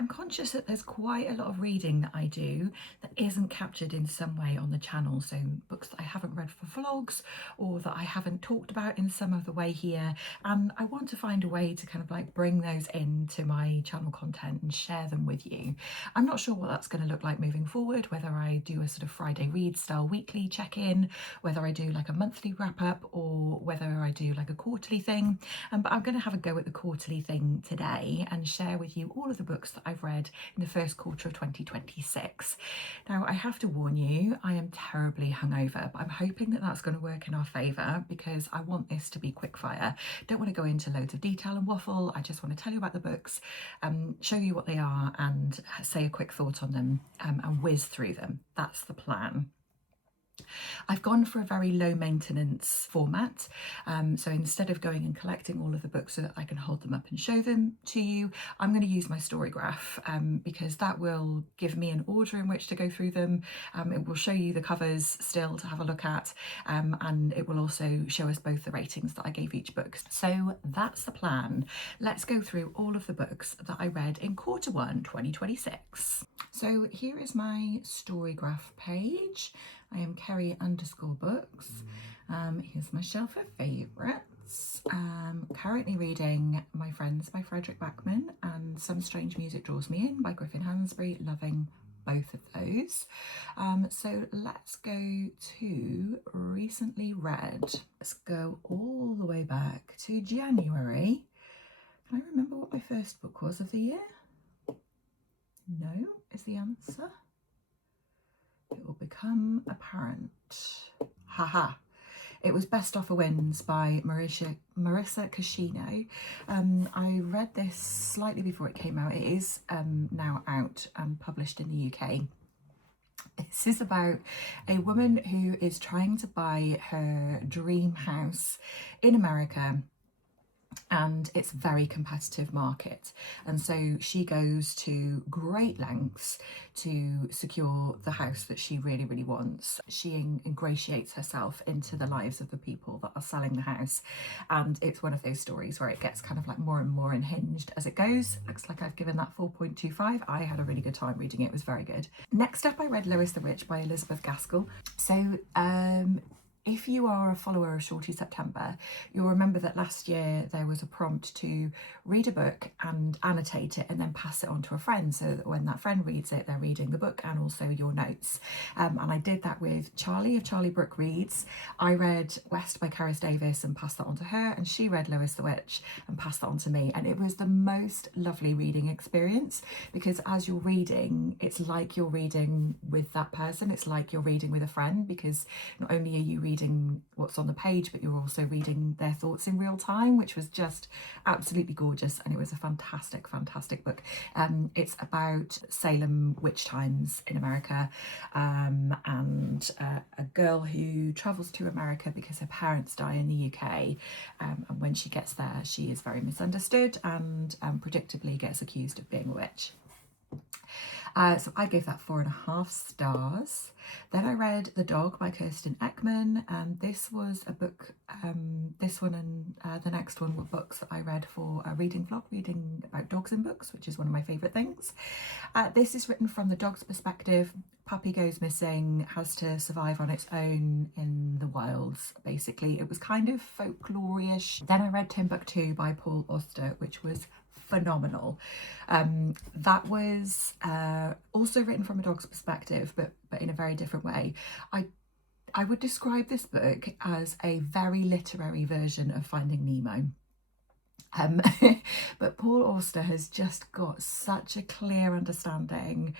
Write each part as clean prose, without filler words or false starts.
I'm conscious that there's quite a lot of reading that I do that isn't captured in some way on the channel. So books that I haven't read for vlogs or that I haven't talked about in some other way here. And I want to find a way to kind of like bring those into my channel content and share them with you. I'm not sure what that's going to look like moving forward, whether I do a sort of Friday read style weekly check-in, whether I do like a monthly wrap up, or whether I do like a quarterly thing. But I'm going to have a go at the quarterly thing today and share with you all of the books that I've read in the first quarter of 2026. Now, I have to warn you, I am terribly hungover, but I'm hoping that that's going to work in our favour because I want this to be quickfire. Don't want to go into loads of detail and waffle. I just want to tell you about the books, show you what they are and say a quick thought on them and whiz through them. That's the plan. I've gone for a very low maintenance format. So instead of going and collecting all of the books so that I can hold them up and show them to you, I'm going to use my storygraph because that will give me an order in which to go through them. It will show you the covers still to have a look at, and it will also show us both the ratings that I gave each book. So that's the plan. Let's go through all of the books that I read in quarter 1 2026. So here is my storygraph page. I am Kerry_books. Here's my shelf of favourites. Currently reading My Friends by Frederick Backman and Some Strange Music Draws Me In by Griffin Hansberry. Loving both of those. So let's go to recently read. Let's go all the way back to January. Can I remember what my first book was of the year? No, is the answer. It will become apparent. Haha. It was Best Offer Wins by Marissa Cascino. I read this slightly before it came out. It is now out and published in the UK. This is about a woman who is trying to buy her dream house in America, and it's a very competitive market, and so she goes to great lengths to secure the house that she really wants. She ingratiates herself into the lives of the people that are selling the house, and it's one of those stories where it gets kind of like more and more unhinged as it goes. Looks like I've given that 4.25. I had a really good time reading it. It was very good. Next up, I read Lois the Witch by Elizabeth Gaskell. So if you are a follower of Shorty September, you'll remember that last year there was a prompt to read a book and annotate it and then pass it on to a friend, so that when that friend reads it, they're reading the book and also your notes. And I did that with Charlie of Charlie Brooke Reads. I read West by Karis Davis and passed that on to her, and she read Lois the Witch and passed that on to me. And it was the most lovely reading experience because as you're reading, it's like you're reading with that person. It's like you're reading with a friend because not only are you reading what's on the page, but you're also reading their thoughts in real time, which was just absolutely gorgeous, and it was a fantastic book. It's about Salem witch times in America, and a girl who travels to America because her parents die in the UK, and when she gets there she is very misunderstood and predictably gets accused of being a witch. So I gave that 4.5 stars. Then I read The Dog by Kirsten Eckman. This was a book, this one and the next one were books that I read for a reading vlog, reading about dogs in books, which is one of my favourite things. This is written from the dog's perspective. Puppy goes missing, has to survive on its own in the wilds, basically. It was kind of folklore-ish. Then I read Timbuktu by Paul Auster, which was phenomenal. That was also written from a dog's perspective, but in a very different way. I would describe this book as a very literary version of Finding Nemo. But Paul Auster has just got such a clear understanding,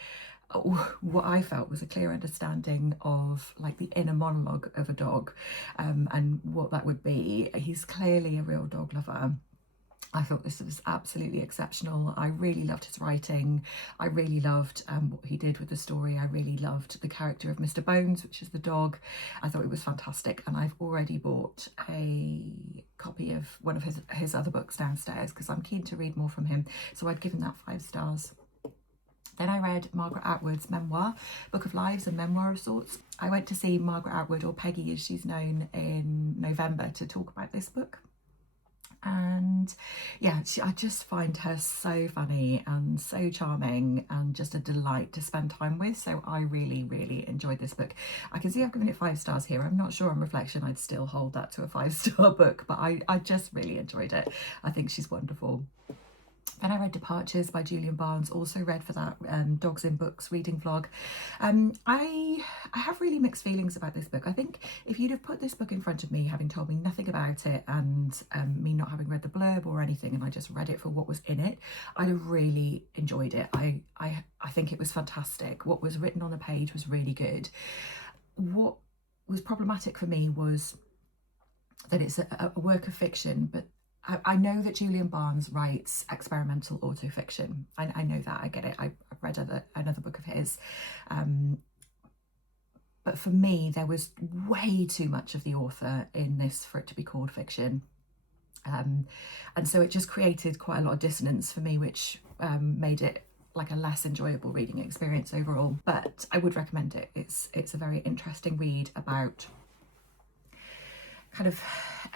what I felt was a clear understanding of like the inner monologue of a dog, and what that would be. He's clearly a real dog lover. I thought this was absolutely exceptional. I really loved his writing. I really loved what he did with the story. I really loved the character of Mr. Bones, which is the dog. I thought it was fantastic, and I've already bought a copy of one of his other books downstairs because I'm keen to read more from him. So I'd given that 5 stars. Then I read Margaret Atwood's memoir, Book of Lives, a memoir of sorts. I went to see Margaret Atwood, or Peggy as she's known, in November to talk about this book. And yeah, I just find her so funny and so charming and just a delight to spend time with. So I really, really enjoyed this book. I can see I've given it 5 stars here. I'm not sure on reflection I'd still hold that to a 5-star book, but I just really enjoyed it. I think she's wonderful. Then I read Departures by Julian Barnes, also read for that Dogs in Books reading vlog. I have really mixed feelings about this book. I think if you'd have put this book in front of me, having told me nothing about it and me not having read the blurb or anything, and I just read it for what was in it, I'd have really enjoyed it. I think it was fantastic. What was written on the page was really good. What was problematic for me was that it's a work of fiction, but I know that Julian Barnes writes experimental autofiction. I know that, I get it. I've read another book of his. But for me, there was way too much of the author in this for it to be called fiction. And so it just created quite a lot of dissonance for me, which made it like a less enjoyable reading experience overall. But I would recommend it. It's a very interesting read about kind of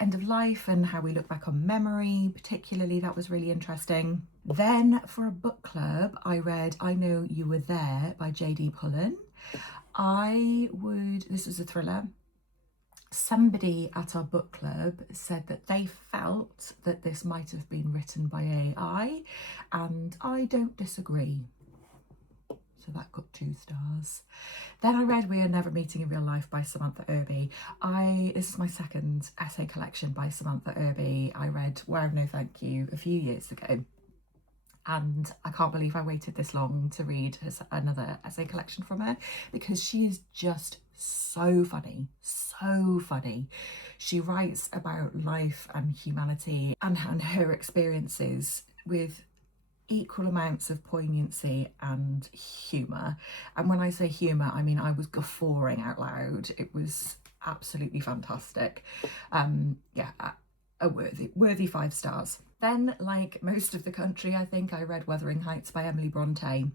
end of life and how we look back on memory, particularly. That was really interesting. Then for a book club, I read I Know You Were There by J.D. Pullen. This was a thriller. Somebody at our book club said that they felt that this might have been written by AI, and I don't disagree. So that got 2 stars. Then I read We Are Never Meeting in Real Life by Samantha Irby. This is my second essay collection by Samantha Irby. I read Wow No Thank You a few years ago, and I can't believe I waited this long to read another essay collection from her, because she is just so funny, so funny. She writes about life and humanity and her experiences with equal amounts of poignancy and humour. And when I say humour, I mean I was guffawing out loud. It was absolutely fantastic. Yeah, a worthy 5 stars. Then, like most of the country, I think I read Wuthering Heights by Emily Bronte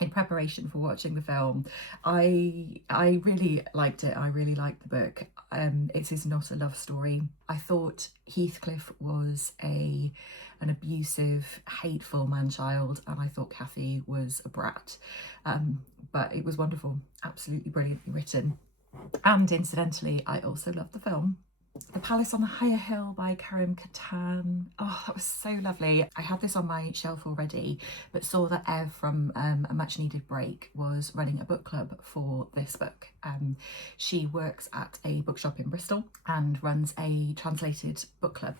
in preparation for watching the film. I really liked it. I really liked the book. It is not a love story. I thought Heathcliff was an abusive, hateful man-child, and I thought Kathy was a brat. But it was wonderful, absolutely brilliantly written. And incidentally, I also loved the film. The Palace on the Higher Hill by Karim Katan. Oh, that was so lovely. I had this on my shelf already, but saw that Ev from A Much Needed Break was running a book club for this book. She works at a bookshop in Bristol and runs a translated book club.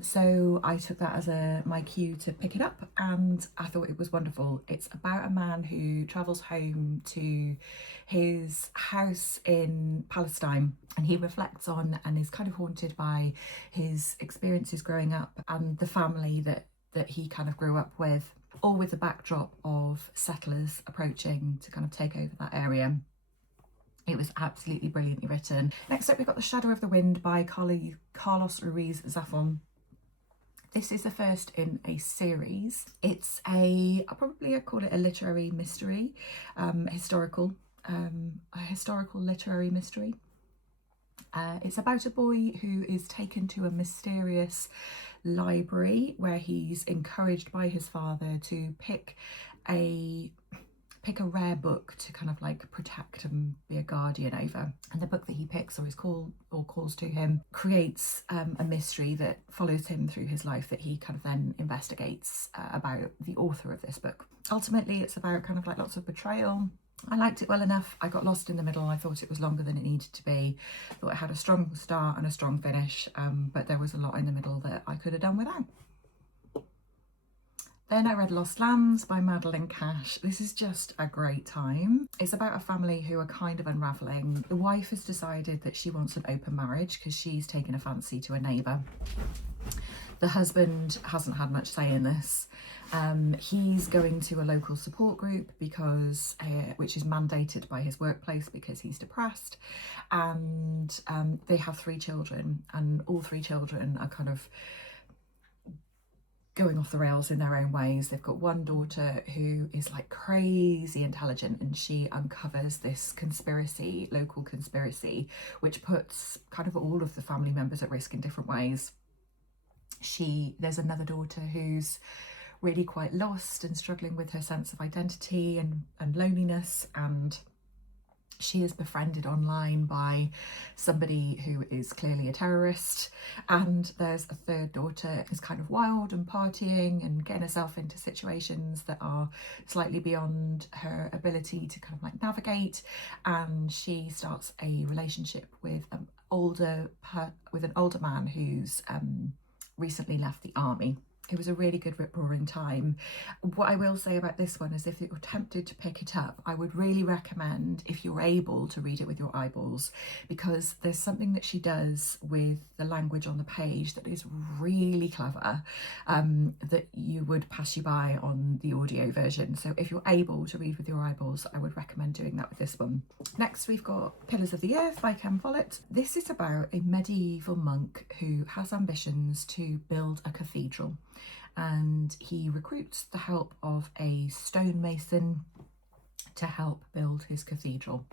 So I took that as my cue to pick it up, and I thought it was wonderful. It's about a man who travels home to his house in Palestine, and he reflects on and is kind of haunted by his experiences growing up and the family that he kind of grew up with, all with the backdrop of settlers approaching to kind of take over that area. It was absolutely brilliantly written. Next up, we've got The Shadow of the Wind by Carlos Ruiz Zafón. This is the first in a series. It's I'd call it a literary mystery, a historical literary mystery. It's about a boy who is taken to a mysterious library where he's encouraged by his father to pick a rare book to kind of like protect and be a guardian over. And the book that he picks or calls to him creates a mystery that follows him through his life that he kind of then investigates about the author of this book. Ultimately, it's about kind of like lots of betrayal. I liked it well enough. I got lost in the middle. I thought it was longer than it needed to be. I thought it had a strong start and a strong finish, but there was a lot in the middle that I could have done without. Then I read Lost Lambs by Madeline Cash. This is just a great time. It's about a family who are kind of unravelling. The wife has decided that she wants an open marriage because she's taken a fancy to a neighbour. The husband hasn't had much say in this. He's going to a local support group which is mandated by his workplace because he's depressed, and they have 3 children, and all 3 children are kind of going off the rails in their own ways. They've got one daughter who is like crazy intelligent, and she uncovers this local conspiracy, which puts kind of all of the family members at risk in different ways. There's another daughter who's really quite lost and struggling with her sense of identity and loneliness, and she is befriended online by somebody who is clearly a terrorist. And there's a third daughter who's kind of wild and partying and getting herself into situations that are slightly beyond her ability to kind of like navigate. And she starts a relationship with an older man who's recently left the army. It was a really good rip-roaring time. What I will say about this one is if you're tempted to pick it up, I would really recommend, if you're able, to read it with your eyeballs, because there's something that she does with the language on the page that is really clever, that you would pass you by on the audio version. So if you're able to read with your eyeballs, I would recommend doing that with this one. Next, we've got Pillars of the Earth by Ken Follett. This is about a medieval monk who has ambitions to build a cathedral, and he recruits the help of a stonemason to help build his cathedral.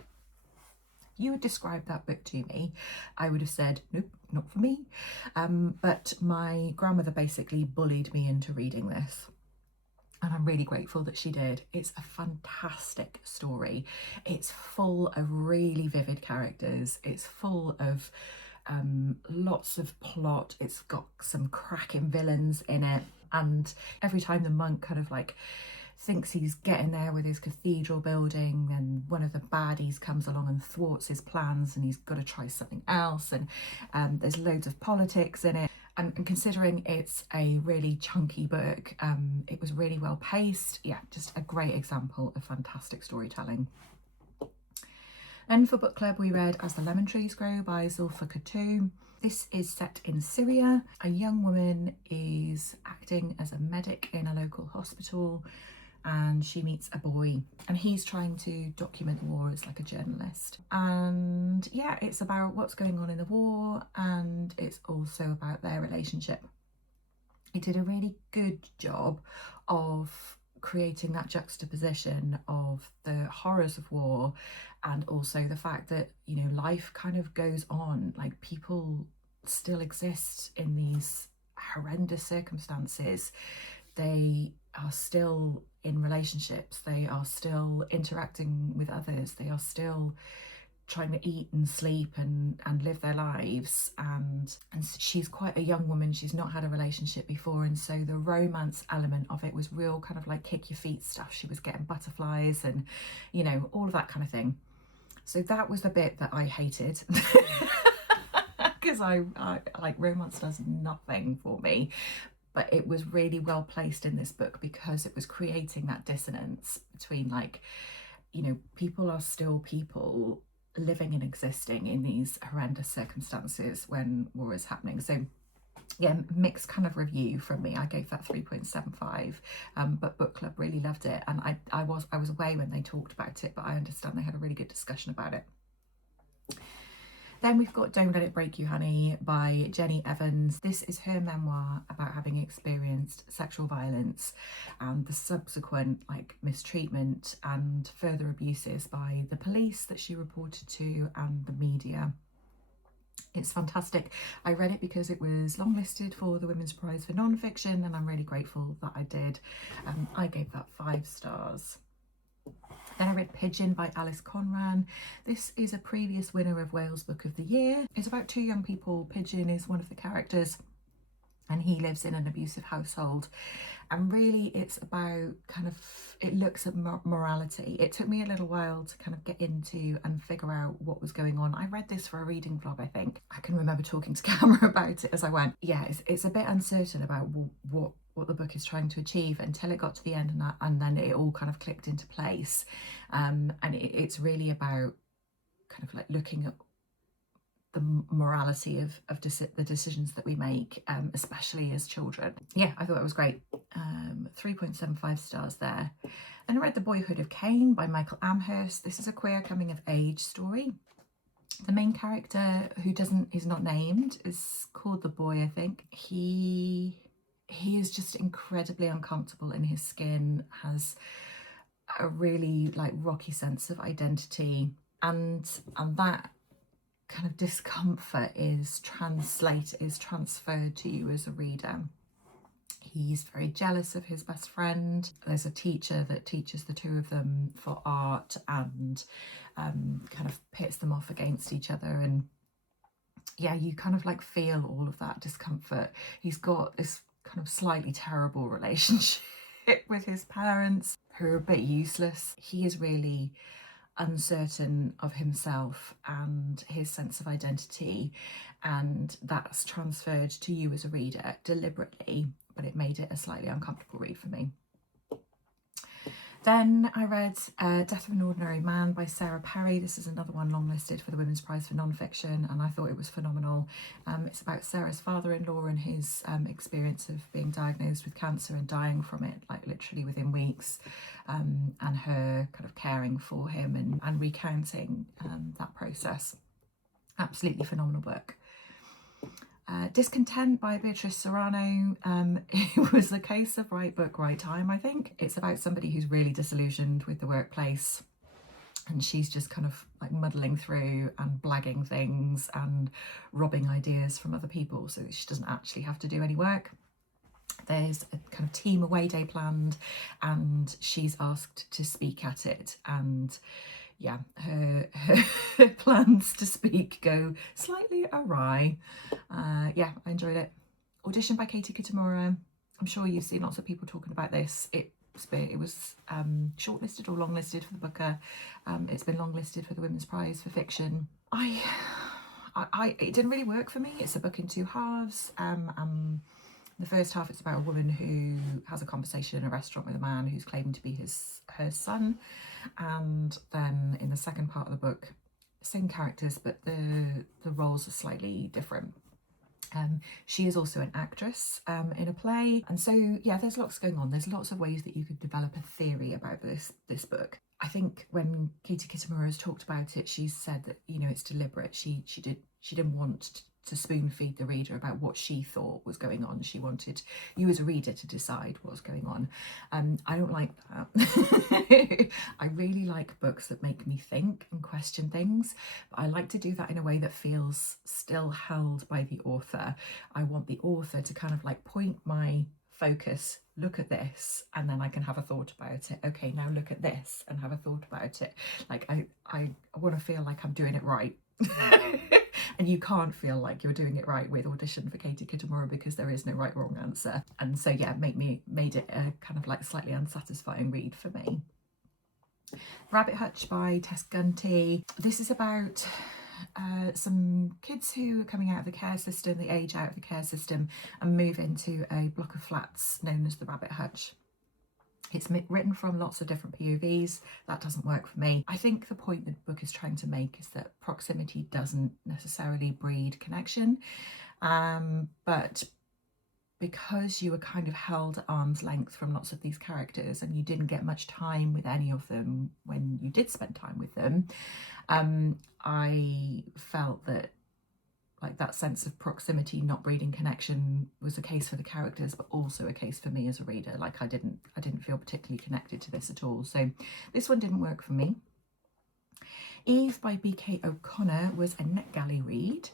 You would describe that book to me, I would have said, nope, not for me. But my grandmother basically bullied me into reading this, and I'm really grateful that she did. It's a fantastic story. It's full of really vivid characters. It's full of lots of plot. It's got some cracking villains in it. And every time the monk kind of like thinks he's getting there with his cathedral building, and one of the baddies comes along and thwarts his plans, and he's got to try something else. And there's loads of politics in it. And considering it's a really chunky book, it was really well paced. Yeah, just a great example of fantastic storytelling. And for book club, we read As the Lemon Trees Grow by Zulfa Khatun. This is set in Syria. A young woman is acting as a medic in a local hospital, and she meets a boy, and he's trying to document the war as like a journalist. And yeah, it's about what's going on in the war, and it's also about their relationship. It did a really good job of creating that juxtaposition of the horrors of war and also the fact that, you know, life kind of goes on. Like, people still exist in these horrendous circumstances. They are still in relationships, they are still interacting with others, they are still trying to eat and sleep and live their lives. And she's quite a young woman, she's not had a relationship before, and so the romance element of it was real kind of like kick your feet stuff. She was getting butterflies and, you know, all of that kind of thing. So that was the bit that I hated because I like, romance does nothing for me. But it was really well placed in this book because it was creating that dissonance between, like, you know, people are still people living and existing in these horrendous circumstances when war is happening. So yeah, mixed kind of review from me. I gave that 3.75, but book club really loved it, and I was away when they talked about it, but I understand they had a really good discussion about it. Then we've got Don't Let It Break You, Honey by Jenny Evans. This is her memoir about having experienced sexual violence and the subsequent like mistreatment and further abuses by the police that she reported to and the media. It's fantastic. I read it because it was longlisted for the Women's Prize for Non-Fiction, and I'm really grateful that I did. I gave that 5 stars. Then I read Pigeon by Alice Conran. This is a previous winner of Wales Book of the Year. It's about 2 young people. Pigeon is one of the characters, and he lives in an abusive household. And really it's about kind of, it looks at morality. It took me a little while to kind of get into and figure out what was going on. I read this for a reading vlog, I think. I can remember talking to camera about it as I went. Yeah, it's a bit uncertain about what the book is trying to achieve until it got to the end, and then it all kind of clicked into place. And it's really about kind of like looking at the morality of the decisions that we make, especially as children. Yeah, I thought that was great. 3.75 stars there. Then I read The Boyhood of Cain by Michael Amherst. This is a queer coming of age story. The main character, who is not named, is called the boy, I think. He is just incredibly uncomfortable in his skin, has a really like rocky sense of identity, and that kind of discomfort is transferred to you as a reader. He's very jealous of his best friend. There's a teacher that teaches the two of them for art and kind of pits them off against each other. And yeah, you kind of like feel all of that discomfort. He's got this kind of slightly terrible relationship with his parents who are a bit useless. He is really uncertain of himself and his sense of identity, and that's transferred to you as a reader deliberately, but it made it a slightly uncomfortable read for me. Then I read Death of an Ordinary Man by Sarah Perry. This is another one longlisted for the Women's Prize for Non-Fiction, and I thought it was phenomenal. It's about Sarah's father-in-law and his experience of being diagnosed with cancer and dying from it, like literally within weeks, and her kind of caring for him and recounting that process. Absolutely phenomenal book. Discontent by Beatrice Serrano. It was a case of right book, right time, I think. It's about somebody who's really disillusioned with the workplace, and she's just kind of like muddling through and blagging things and robbing ideas from other people so that she doesn't actually have to do any work. There's a kind of team away day planned and she's asked to speak at it, and yeah, her plans to speak go slightly awry. Yeah, I enjoyed it. Audition by Katie Kitamura. I'm sure you've seen lots of people talking about this. It was shortlisted or longlisted for the Booker. It's been longlisted for the Women's Prize for Fiction. It didn't really work for me. It's a book in two halves. The first half, it's about a woman who has a conversation in a restaurant with a man who's claiming to be her son. And then in the second part of the book, same characters, but the roles are slightly different. She is also an actress in a play. And so, yeah, there's lots going on. There's lots of ways that you could develop a theory about this book. I think when Katie Kitamura has talked about it, she's said that, you know, it's deliberate. She didn't want to spoon feed the reader about what she thought was going on. She wanted you as a reader to decide what was going on. I don't like that. I really like books that make me think and question things, but I like to do that in a way that feels still held by the author. I want the author to kind of like point my focus, look at this, and then I can have a thought about it. Okay, now look at this and have a thought about it. Like I want to feel like I'm doing it right. And you can't feel like you're doing it right with Audition for Katie Kitamura because there is no right or wrong answer. And so yeah, made it a kind of like slightly unsatisfying read for me. Rabbit Hutch by Tess Gunty. This is about some kids who are coming out of the care system, they age out of the care system and move into a block of flats known as the Rabbit Hutch. It's written from lots of different POVs. That doesn't work for me. I think the point the book is trying to make is that proximity doesn't necessarily breed connection, but because you were kind of held at arm's length from lots of these characters and you didn't get much time with any of them when you did spend time with them, I felt that like that sense of proximity not breeding connection was a case for the characters, but also a case for me as a reader. Like I didn't feel particularly connected to this at all. So this one didn't work for me. Eve by B.K. O'Connor was a NetGalley read.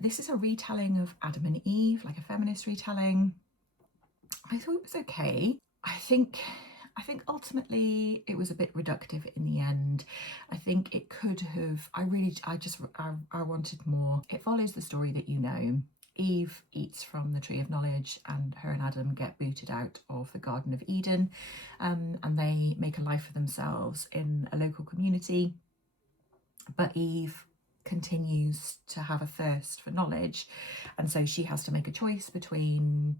This is a retelling of Adam and Eve, like a feminist retelling. I thought it was okay. I think ultimately it was a bit reductive in the end. I think it could have, I wanted more. It follows the story that you know. Eve eats from the tree of knowledge and her and Adam get booted out of the Garden of Eden, and they make a life for themselves in a local community. But Eve continues to have a thirst for knowledge, and so she has to make a choice between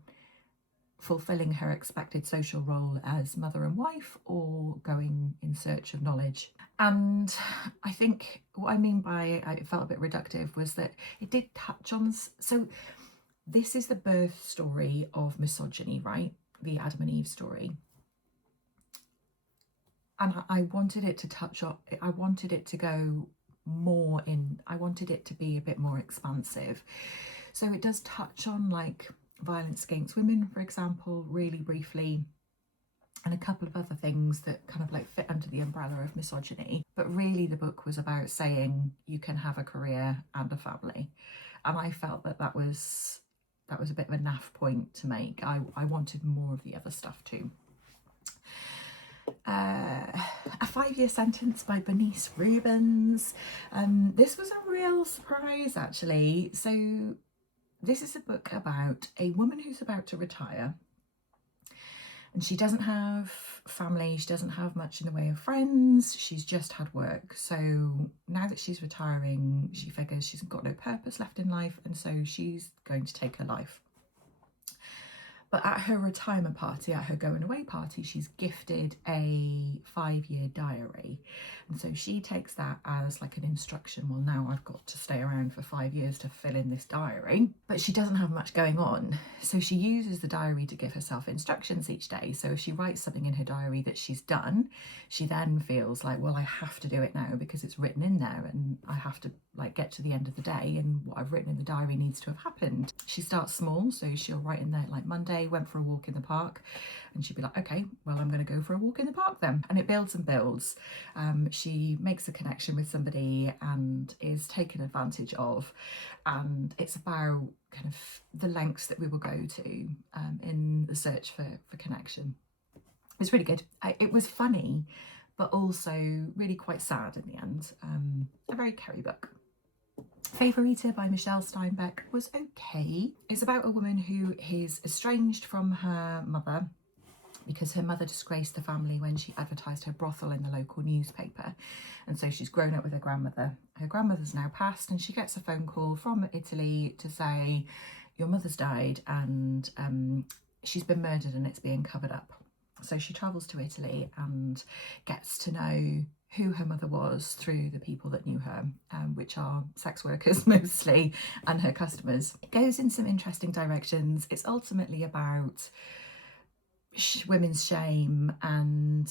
fulfilling her expected social role as mother and wife or going in search of knowledge. And I think what I mean by it felt a bit reductive was that it did touch on, so this is the birth story of misogyny, right? The Adam and Eve story. And I wanted it to touch on, I wanted it to go more in, I wanted it to be a bit more expansive. So it does touch on like violence against women, for example, really briefly. and a couple of other things that kind of like fit under the umbrella of misogyny. But really the book was about saying you can have a career and a family. And I felt that that was a bit of a naff point to make. I wanted more of the other stuff too. A 5-Year Sentence by Bernice Rubens. This was a real surprise actually. So this is a book about a woman who's about to retire. And she doesn't have family, she doesn't have much in the way of friends, she's just had work. So now that she's retiring, she figures she's got no purpose left in life, and so she's going to take her life. But at her retirement party, at her going away party, she's gifted a 5-year diary. And so she takes that as like an instruction. Well, now I've got to stay around for 5 years to fill in this diary. But she doesn't have much going on. So she uses the diary to give herself instructions each day. So if she writes something in her diary that she's done, she then feels like, well, I have to do it now because it's written in there and I have to like get to the end of the day and what I've written in the diary needs to have happened. She starts small, so she'll write in there like Monday, went for a walk in the park, and she'd be like, okay, well, I'm going to go for a walk in the park then. And it builds and builds. She makes a connection with somebody and is taken advantage of, and it's about kind of the lengths that we will go to in the search for connection. It's really good. It was funny, but also really quite sad in the end. A very Kerry book. Favorita by Michelle Steinbeck was okay. It's about a woman who is estranged from her mother because her mother disgraced the family when she advertised her brothel in the local newspaper. And so she's grown up with her grandmother. Her grandmother's now passed and she gets a phone call from Italy to say, your mother's died and she's been murdered and it's being covered up. So she travels to Italy and gets to know who her mother was through the people that knew her, which are sex workers mostly, and her customers. It goes in some interesting directions. It's ultimately about women's shame and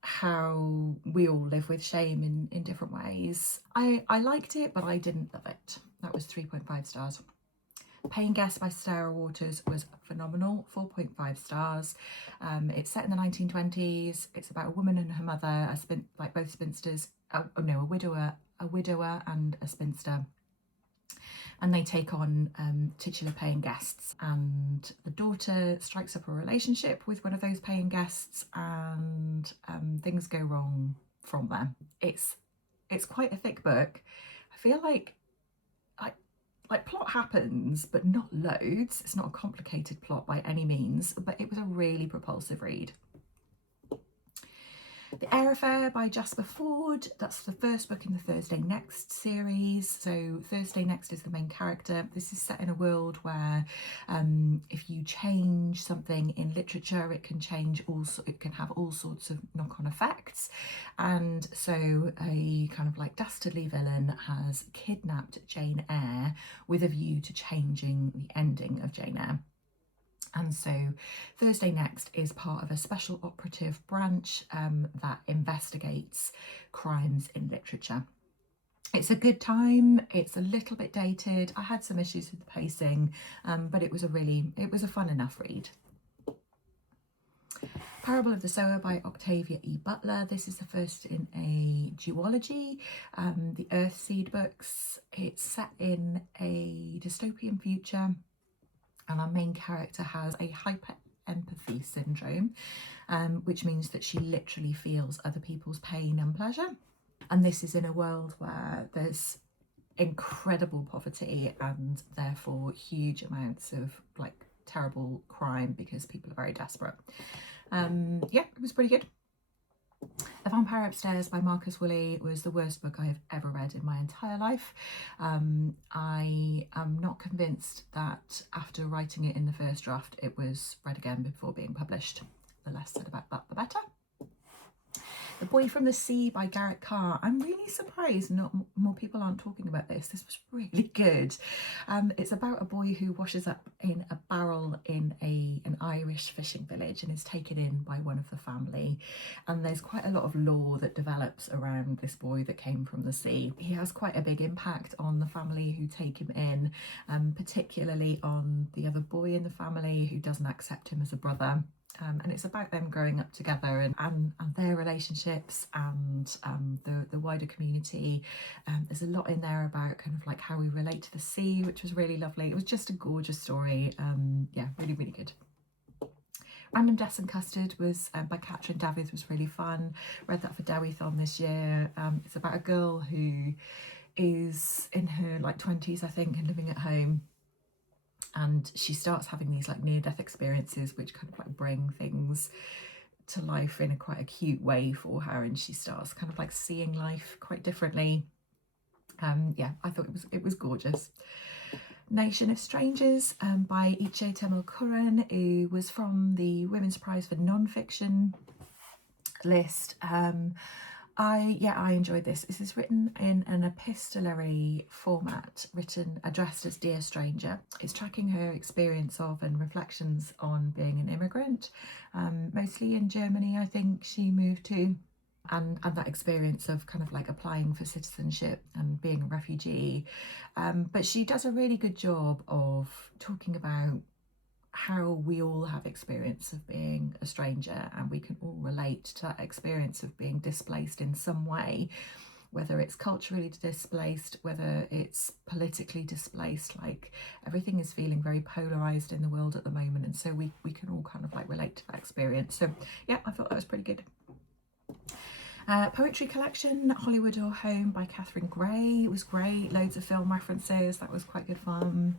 how we all live with shame in different ways. I liked it, but I didn't love it. That was 3.5 stars. Paying Guest by Sarah Waters was phenomenal, 4.5 stars. It's set in the 1920s. It's about a woman and her mother, like both spinsters, a widower and a spinster. And they take on titular paying guests, and the daughter strikes up a relationship with one of those paying guests, and things go wrong from there. It's quite a thick book. I feel like plot happens, but not loads. It's not a complicated plot by any means, but it was a really propulsive read. The Air Affair by Jasper Ford. That's the first book in the Thursday Next series. So Thursday Next is the main character. This is set in a world where if you change something in literature, it can have all sorts of knock-on effects. And so a kind of like dastardly villain has kidnapped Jane Eyre with a view to changing the ending of Jane Eyre. And so Thursday Next is part of a special operative branch that investigates crimes in literature. It's a good time. It's a little bit dated. I had some issues with the pacing, but it was a fun enough read. Parable of the Sower by Octavia E. Butler. This is the first in a duology, the Earthseed books. It's set in a dystopian future, and our main character has a hyper-empathy syndrome, which means that she literally feels other people's pain and pleasure. And this is in a world where there's incredible poverty and therefore huge amounts of like terrible crime because people are very desperate. Yeah, it was pretty good. The Vampire Upstairs by Marcus Woolley was the worst book I have ever read in my entire life. I am not convinced that after writing it in the first draft, it was read again before being published. The less said about that, the better. The Boy from the Sea by Garrett Carr. I'm really surprised not more people aren't talking about this. This was really good. It's about a boy who washes up in a barrel in an Irish fishing village and is taken in by one of the family. And there's quite a lot of lore that develops around this boy that came from the sea. He has quite a big impact on the family who take him in, particularly on the other boy in the family who doesn't accept him as a brother. And it's about them growing up together and their relationships and the wider community. There's a lot in there about kind of like how we relate to the sea, which was really lovely. It was just a gorgeous story. Yeah, really, really good. Random Deaths and Custard was by Catherine Davies, was really fun. Read that for Dewiethon this year. It's about a girl who is in her like 20s, I think, and living at home. And she starts having these like near-death experiences which kind of like bring things to life in a quite acute way for her, and she starts kind of like seeing life quite differently. Yeah, I thought it was gorgeous. Nation of Strangers by Iche Temel Curran, who was from the Women's Prize for Non-Fiction list. I enjoyed this. This is written in an epistolary format, addressed as Dear Stranger. It's tracking her experience of and reflections on being an immigrant, mostly in Germany, I think she moved to. And that experience of kind of like applying for citizenship and being a refugee. But she does a really good job of talking about how we all have experience of being a stranger, and we can all relate to that experience of being displaced in some way, whether it's culturally displaced, whether it's politically displaced. Like, everything is feeling very polarized in the world at the moment, and so we can all kind of like relate to that experience. So yeah, I thought that was pretty good. Poetry collection, Hollywood or Home by Catherine Gray. It was great, loads of film references, that was quite good fun.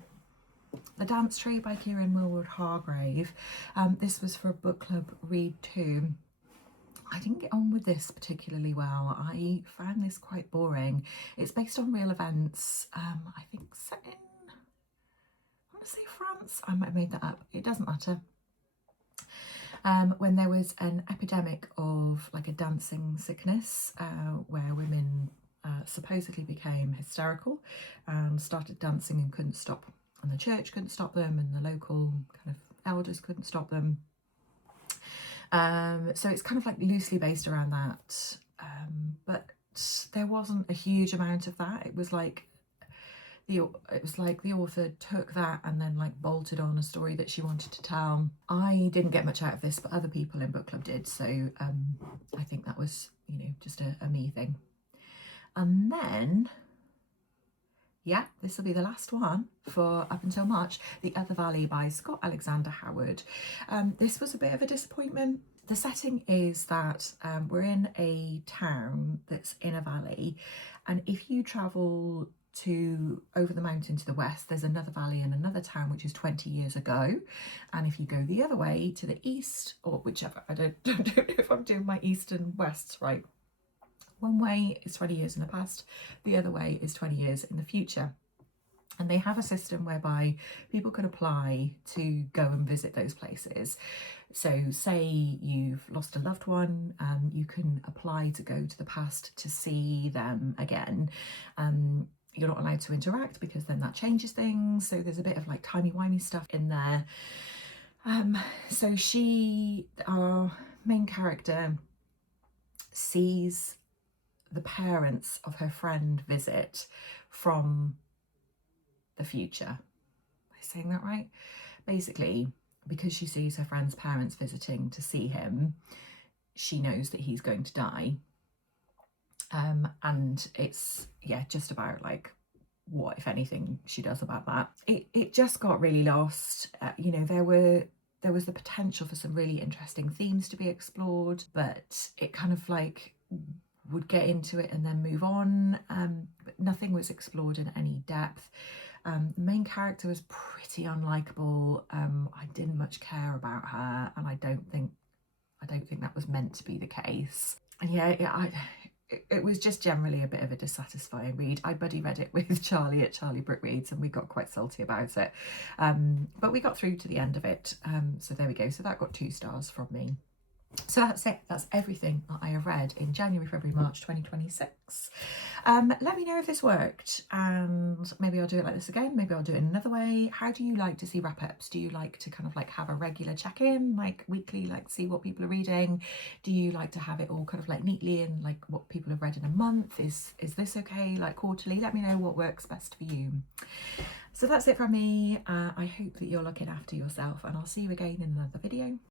The Dance Tree by Kieran Millward Hargrave. This was for a book club read too. I didn't get on with this particularly well. I found this quite boring. It's based on real events, I think set in, I want to say France. I might have made that up. It doesn't matter. When there was an epidemic of like a dancing sickness, where women supposedly became hysterical and started dancing and couldn't stop, and the church couldn't stop them, and the local kind of elders couldn't stop them. So it's kind of like loosely based around that, but there wasn't a huge amount of that. It was like the author took that and then like bolted on a story that she wanted to tell. I didn't get much out of this, but other people in book club did, so I think that was, you know, just a me thing. And then, yeah, this will be the last one for up until March, The Other Valley by Scott Alexander Howard. This was a bit of a disappointment. The setting is that we're in a town that's in a valley, and if you travel over the mountain to the west, there's another valley and another town which is 20 years ago, and if you go the other way to the east, or whichever, I don't know if I'm doing my east and wests right. One way is 20 years in the past, the other way is 20 years in the future. And they have a system whereby people could apply to go and visit those places. So say you've lost a loved one, you can apply to go to the past to see them again. You're not allowed to interact because then that changes things. So there's a bit of like timey-wimey stuff in there. So our main character, sees the parents of her friend visit from the future. Am I saying that right? Basically, because she sees her friend's parents visiting to see him, she knows that he's going to die. And it's, yeah, just about like what, if anything, she does about that. It just got really lost. You know, there was the potential for some really interesting themes to be explored, but it kind of like would get into it and then move on. But nothing was explored in any depth. The main character was pretty unlikable. I didn't much care about her, and I don't think that was meant to be the case. And yeah, it was just generally a bit of a dissatisfying read. I buddy read it with Charlie at Charlie Brook Reads, and we got quite salty about it. But we got through to the end of it. So there we go. So that got 2 stars from me. So that's it. That's everything that I have read in January, February, March 2026. Let me know if this worked, and maybe I'll do it like this again. Maybe I'll do it in another way. How do you like to see wrap-ups? Do you like to kind of like have a regular check-in, like weekly, like see what people are reading? Do you like to have it all kind of like neatly and like what people have read in a month? Is this okay, like quarterly? Let me know what works best for you. So that's it from me. I hope that you're looking after yourself, and I'll see you again in another video.